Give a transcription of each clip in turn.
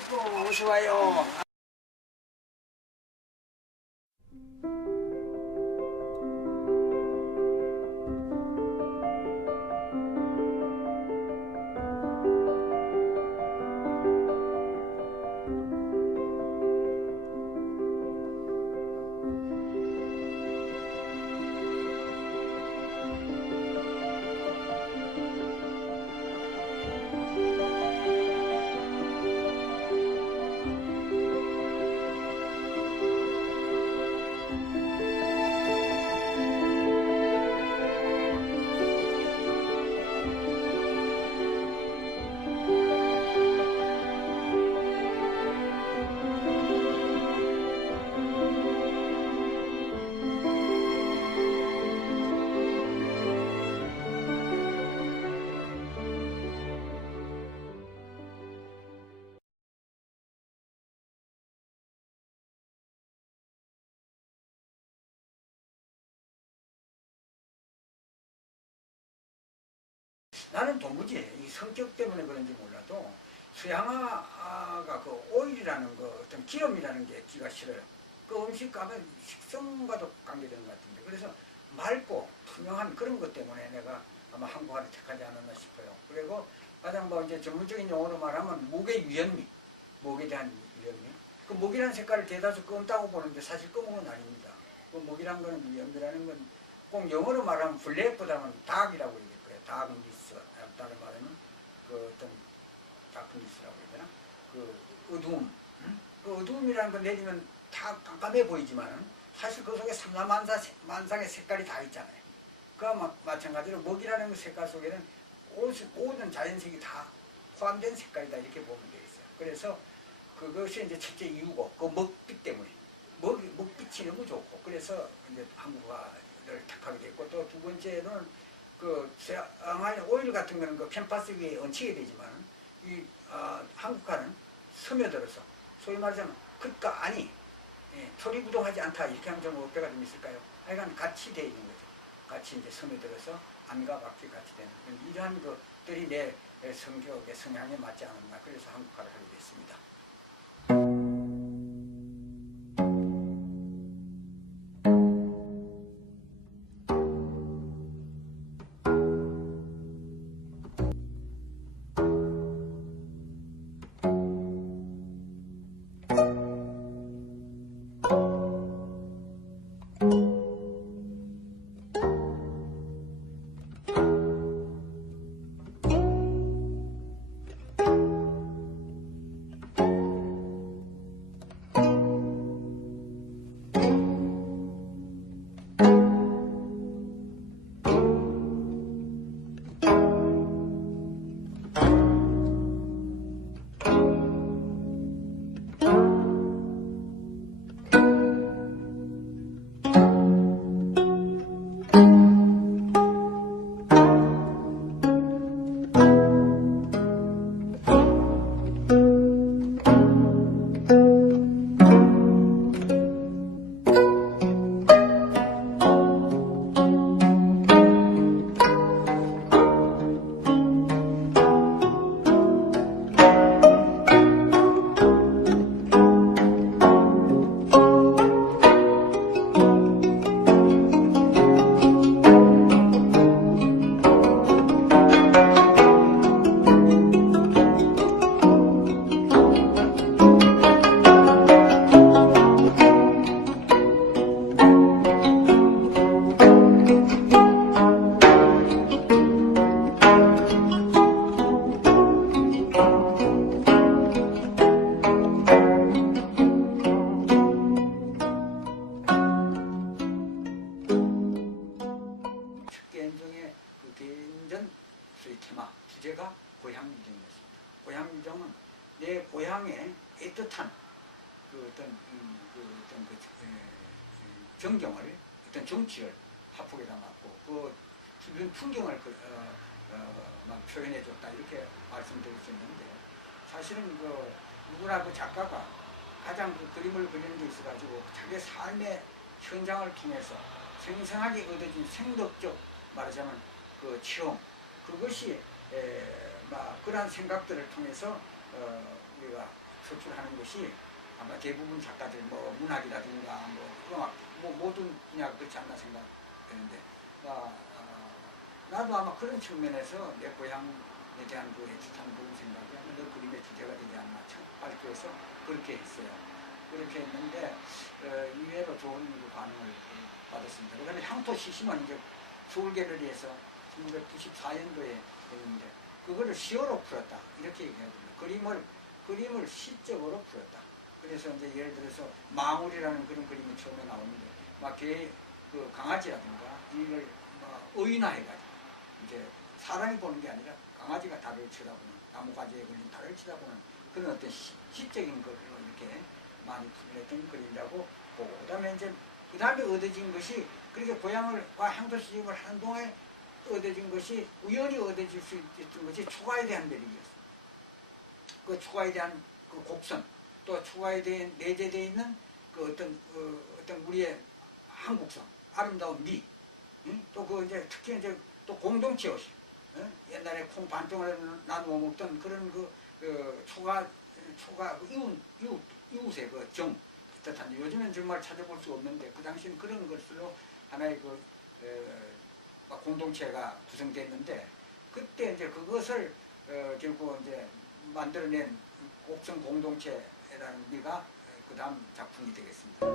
아이고 어서 와요. 나는 도무지 이 성격 때문에 그런지 몰라도 수양아가 그 오일이라는 거 어떤 기름이라는 게 기가 싫어요. 그 음식 가면 식성과도 관계되는 것 같은데, 그래서 맑고 투명한 그런 것 때문에 내가 아마 한국화를 택하지 않았나 싶어요. 그리고 가장 뭐 이제 전문적인 용어로 말하면 목의 유연미, 목에 대한 유연미. 그 목이라는 색깔을 대다수 검다고 보는데 사실 검은 건 아닙니다. 그 목이라는 거는 유연미라는 건 꼭 영어로 말하면 블랙보다는 다크이라고 얘기할 거예요. 다크니스. 다른 말하면 그 어떤 다크니스라고 해야 되나? 그 어두움. 그 어두움이라는 걸 내리면 다 깜깜해 보이지만 사실 그 속에 삼라만상의 색깔이 다 있잖아요. 그와 마찬가지로 먹이라는 색깔 속에는 모든 자연색이 다 포함된 색깔이다, 이렇게 보면 되겠어요. 그래서 그것이 이제 첫째 이유고, 그 먹빛 때문에 먹빛이 너무 좋고, 그래서 이제 한국화를 택하게 됐고, 또 두 번째는 그 서양화의 오일 같은 거는 그 캔버스 위에 얹히게 되지만 이 한국화는 스며들어서 소위 말하자면 끝과 안이 토리부동하지 않다, 이렇게 하면 좀 어깨가 좀 있을까요? 하여간 같이 되어 있는 거죠. 같이 이제 스며들어서 안과 밖이 같이 되는 이러한 것들이 내 성격의 성향에 맞지 않았나, 그래서 한국화를 하게 됐습니다. 주제가 고향유정이었습니다. 고향유정은 내 고향의 애틋한 그 어떤 정경을, 어떤 정치를 화폭에 담았고, 그 주변 풍경을 막 표현해줬다, 이렇게 말씀드릴 수 있는데, 사실은 그 누구나 그 작가가 가장 그 그림을 그리는 데 있어가지고 자기의 삶의 현장을 통해서 생생하게 얻어진 생덕적, 말하자면 그 체험, 그것이 막 그러한 생각들을 통해서 우리가 소출하는 것이 아마 대부분 작가들 뭐 문학이라든가 뭐 음악 뭐 모든 분야가 그렇지 않나 생각되는데 나도 아마 그런 측면에서 내 고향에 대한 그 애틋한 그런 생각이 아마 내 그림의 주제가 되지 않나 첫 발표에서 그렇게 했어요. 그렇게 했는데 의외로 좋은 그 반응을 받았습니다. 그다음에 향토 시심은 이제 서울 갤러리에서 1994년도에 했는데 그거를 시어로 풀었다 이렇게 얘기해야 됩니다. 그림을 시적으로 풀었다. 그래서 이제 예를 들어서 망울이라는 그런 그림이 처음에 나오는데 막 그 강아지라든가 이걸 막 의인화해가지고 이제 사람이 보는 게 아니라 강아지가 달을 쳐다보는 나무가지에 걸린 달을 쳐다보는 그런 어떤 시적인 걸로 이렇게 많이 풀어냈던 그림이라고 보고 그다음에 이제 그 다음에 얻어진 것이 그렇게 고향과 향토 시집을 하는 동안에 얻어진 것이 우연히 얻어질 수 있었던 것이 초가에 대한 매력이었습니다. 그 초가에 대한 그 곡선 또 초가에 대한 내재되어 있는 그 어떤 우리의 한국성 아름다운 미 또 그 이제 특히 이제 또 공동체 의식 옛날에 콩 반쪽을 나누어 먹던 그런 그 초가 그 이웃의 그 정 뜻한 요즘엔 정말 찾아볼 수 없는데 그 당시는 그런 것으로 하나의 그 공동체가 구성됐는데 그때 이제 그것을 결국 이제 만들어낸 곡성 공동체라는 미가 그 다음 작품이 되겠습니다.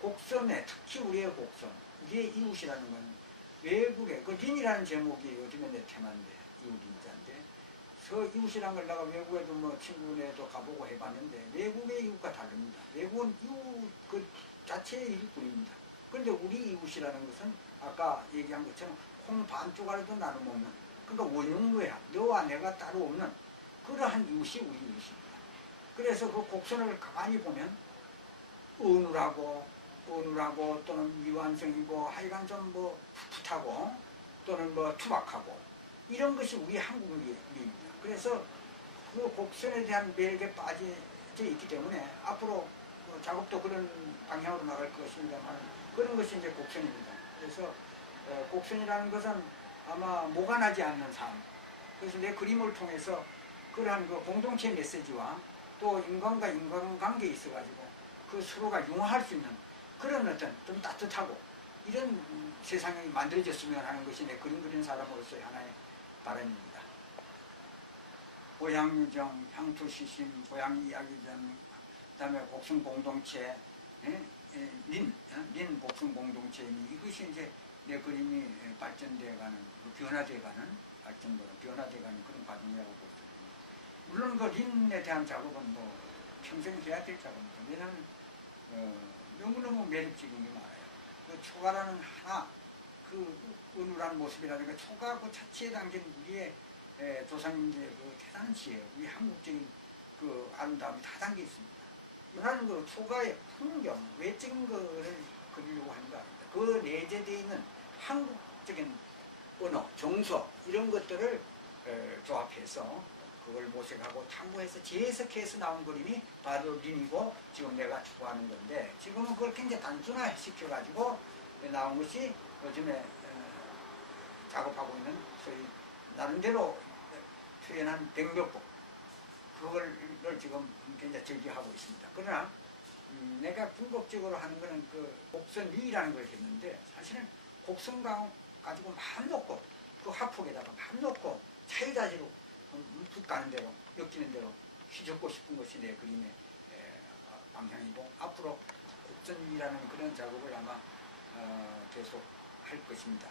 곡선에 특히 우리의 곡선, 우리의 이웃이라는 건 외국의 그 린이라는 제목이 요즘에 내 테마인데 이웃인자인데 이웃이라는 걸 내가 외국에도 뭐 친구네도 가보고 해봤는데 외국의 이웃과 다릅니다. 외국은 이웃 그 자체의 일뿐입니다. 그런데 우리 이웃이라는 것은 아까 얘기한 것처럼 콩 반쪽알도 나눠 먹는 그러니까 원흉무야 너와 내가 따로 없는 그러한 이웃이 우리 이웃입니다. 그래서 그 곡선을 가만히 보면 어눌하고 또는 미완성이고 하여간 좀 뭐 풋풋하고 또는 뭐 투박하고 이런 것이 우리 한국미입니다. 그래서 그 곡선에 대한 매력에 빠져 있기 때문에 앞으로 작업도 그런 방향으로 나갈 것입니다만 그런 것이 이제 곡선입니다. 그래서 곡선이라는 것은 아마 모관하지 않는 삶. 그래서 내 그림을 통해서 그러한 그 공동체 메시지와 또 인간과 인간관계에 있어가지고 그 서로가 융화할 수 있는 그런 어떤 좀 따뜻하고 이런 세상이 만들어졌으면 하는 것이 내 그림 그리는 사람으로서의 하나의 바람입니다. 고향유정, 향토시심, 고향 이야기전, 그 다음에 곡성 공동체, 민 곡성 공동체 이것이 이제 내 그림이 발전되어가는, 변화되어가는 그런 과정이라고 볼 수 있습니다. 물론 그 린에 대한 작업은 뭐 평생 해야 될 작업입니다. 왜냐하면 너무너무 매력적인 게 많아요. 그 초가라는 하나, 그 은울한 모습이라든가 초가 그 자체에 담긴 우리의 조상님들의 그 대단한 지혜, 우리 한국적인 그 아름다움이 다 담겨 있습니다. 나는 그 초가의 풍경, 외적인 거를 그리려고 하는 거 아닙니다. 그 내재되어 있는 한국적인 언어, 정서 이런 것들을 조합해서 그걸 모색하고 탐구해서 재해석해서 나온 그림이 바로 린이고 지금 내가 추구하는 건데 지금은 그걸 굉장히 단순화시켜가지고 나온 것이 요즘에 작업하고 있는 소위 나름대로 표현한 백묘법 그걸 지금 굉장히 즐겨하고 있습니다. 그러나 내가 궁극적으로 하는 거는 그 곡선위라는 걸 했는데 사실은 곡선강 가지고 마음 놓고 그 화폭에다가 마음 놓고 차이다지로 푹 가는 대로 엮이는 대로 휘젓고 싶은 것이 내 그림의 방향이고 앞으로 곡선위라는 그런 작업을 아마 계속 할 것입니다.